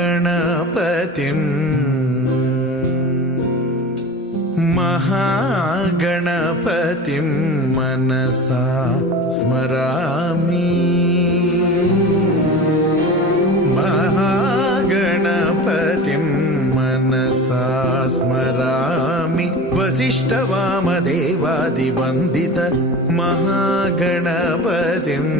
महागणपतिं महागणपतिं मनसा स्मरामि महागणपतिं मनसा स्मरामि वसिष्ठवामदेवादिवन्दित महागणपतिम्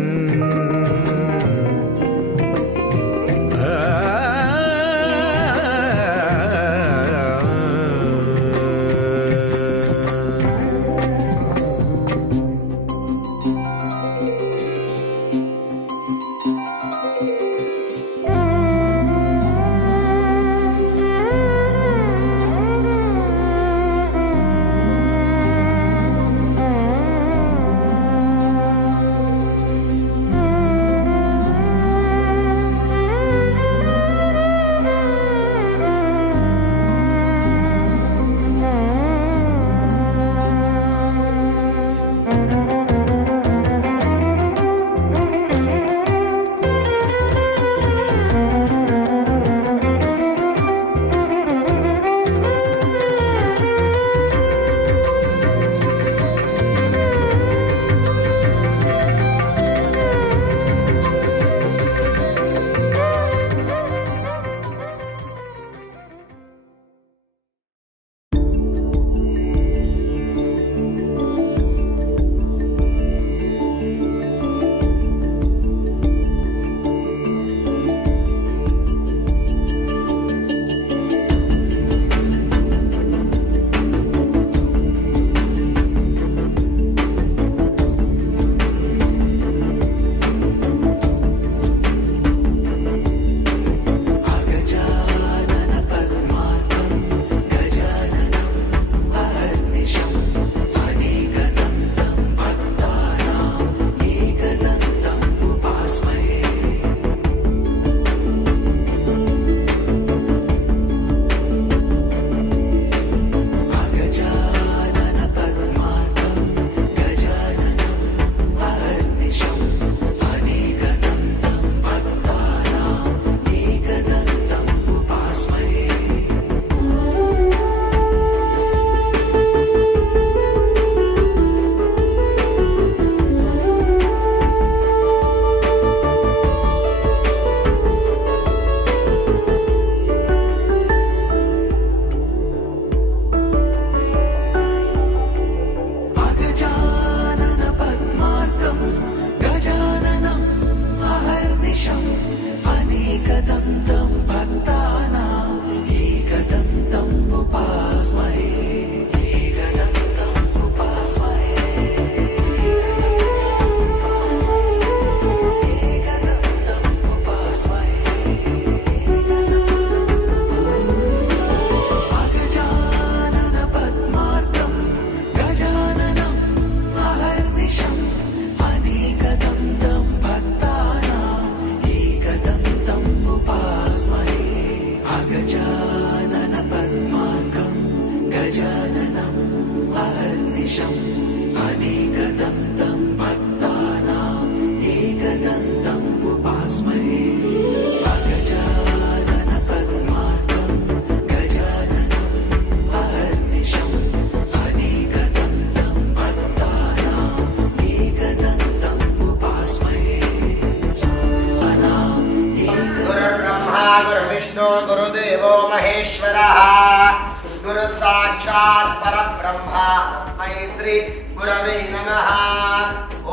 साक्षात् परब्रह्मा तस्मै श्री गुरवे नमः।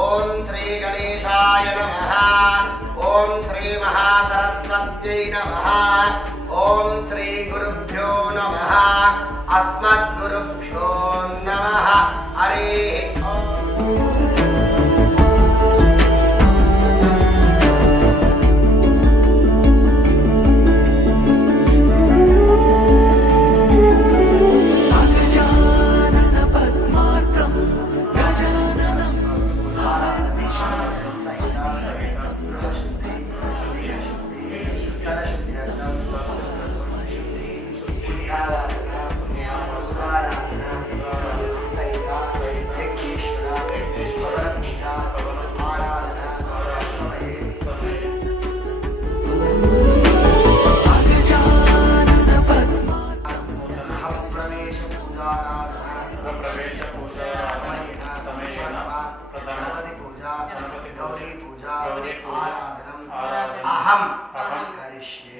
ओम श्री गणेशाय नमः। ओम श्री महासरस्वत्यै नमः। ओम श्री गुरुभ्यो नमः। अस्मद्गुरुभ्यो नमः। हरिः ओम्। अहम करिष्ये।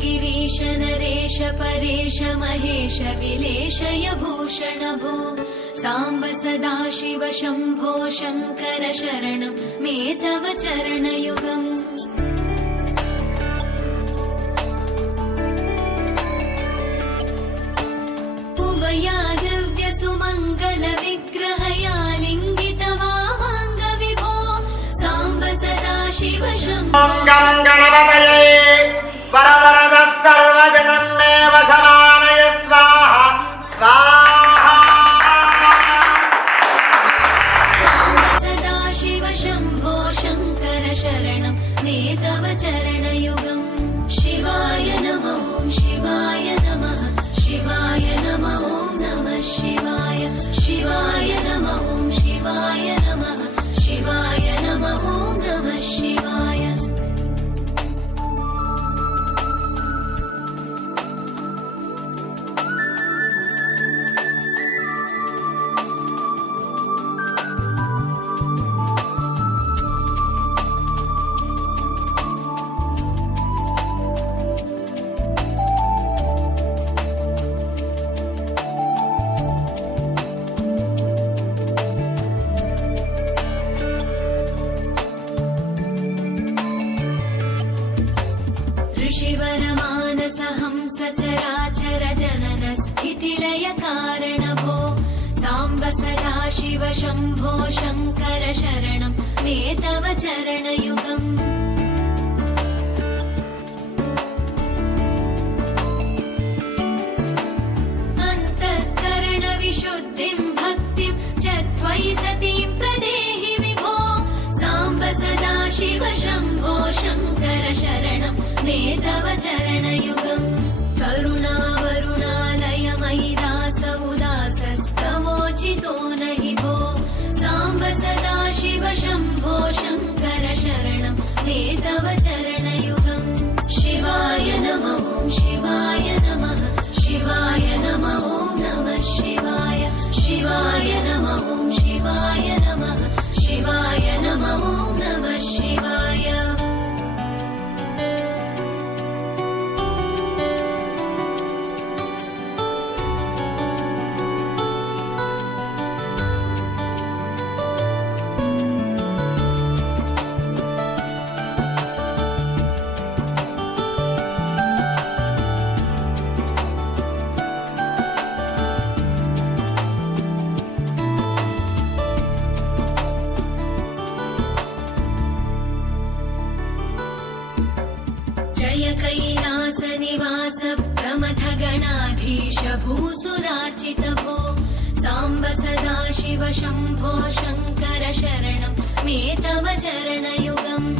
गिरीश नरेश परेश महेश विलेशय भूषण भो साम्ब सदाशिव शम्भो शङ्कर शरणं मे तव चरणयुगम्। उमया दिव्य सुमङ्गल विग्रहया लिङ्गित वामाङ्ग विभो साम्ब सदाशिव शम्भो वरवरद सर्वजनं मे वशमानय स्वाहा स्वाहा। साम्ब सदाशिव शम्भो शङ्कर शरणं मे तव चरणयुगम्। शिवाय नमः शिवाय नमः शिवाय नमः नमः शिवाय शिवाय नमः शिवाय नमः शिवाय नमः नमः शिवाय। सचराचर जनन स्थितिलय कारण भो साम्ब सदाशिव शम्भो शङ्कर शरणं मे तव चरणयुगम्। अन्तःकरण विशुद्धिं भक्तिं च त्वयि सतीं प्रदेहि विभो साम्ब सदाशिव शम्भो शङ्कर शरणं मे तव चरणयुगम्। करुणावरुणालय मयि दास उदासस्तवोचितो नहि भो साम्ब सदाशिव शम्भो शङ्कर शरणं मे तव चरणयुगम्। शिवाय नमः शिवाय नमः शिवाय नमः नमः शिवाय शिवाय नमः शिवाय नमः शिवाय नमः नमः शिवाय। प्रमथ गणाधीश भूसुरार्चित भो साम्ब सदा शिव शम्भो शङ्कर शरणं मे तव चरणयुगम्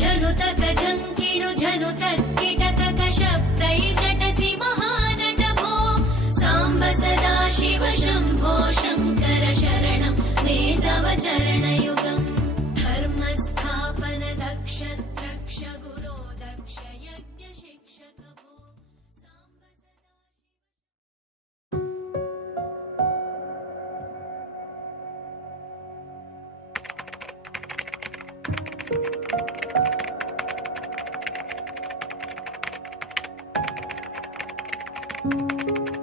जनुतक जङ्किणु जनुतत्किटतक शब्दैर्नटसि महानट भो साम्ब सदा शिव शम्भो शङ्कर शरणं मे तव चरणयुगम् धर्मस्थापन दक्ष द्रक्ष गुरो दक्ष यज्ञ शिक्षक भो साम्ब सदा Thank you.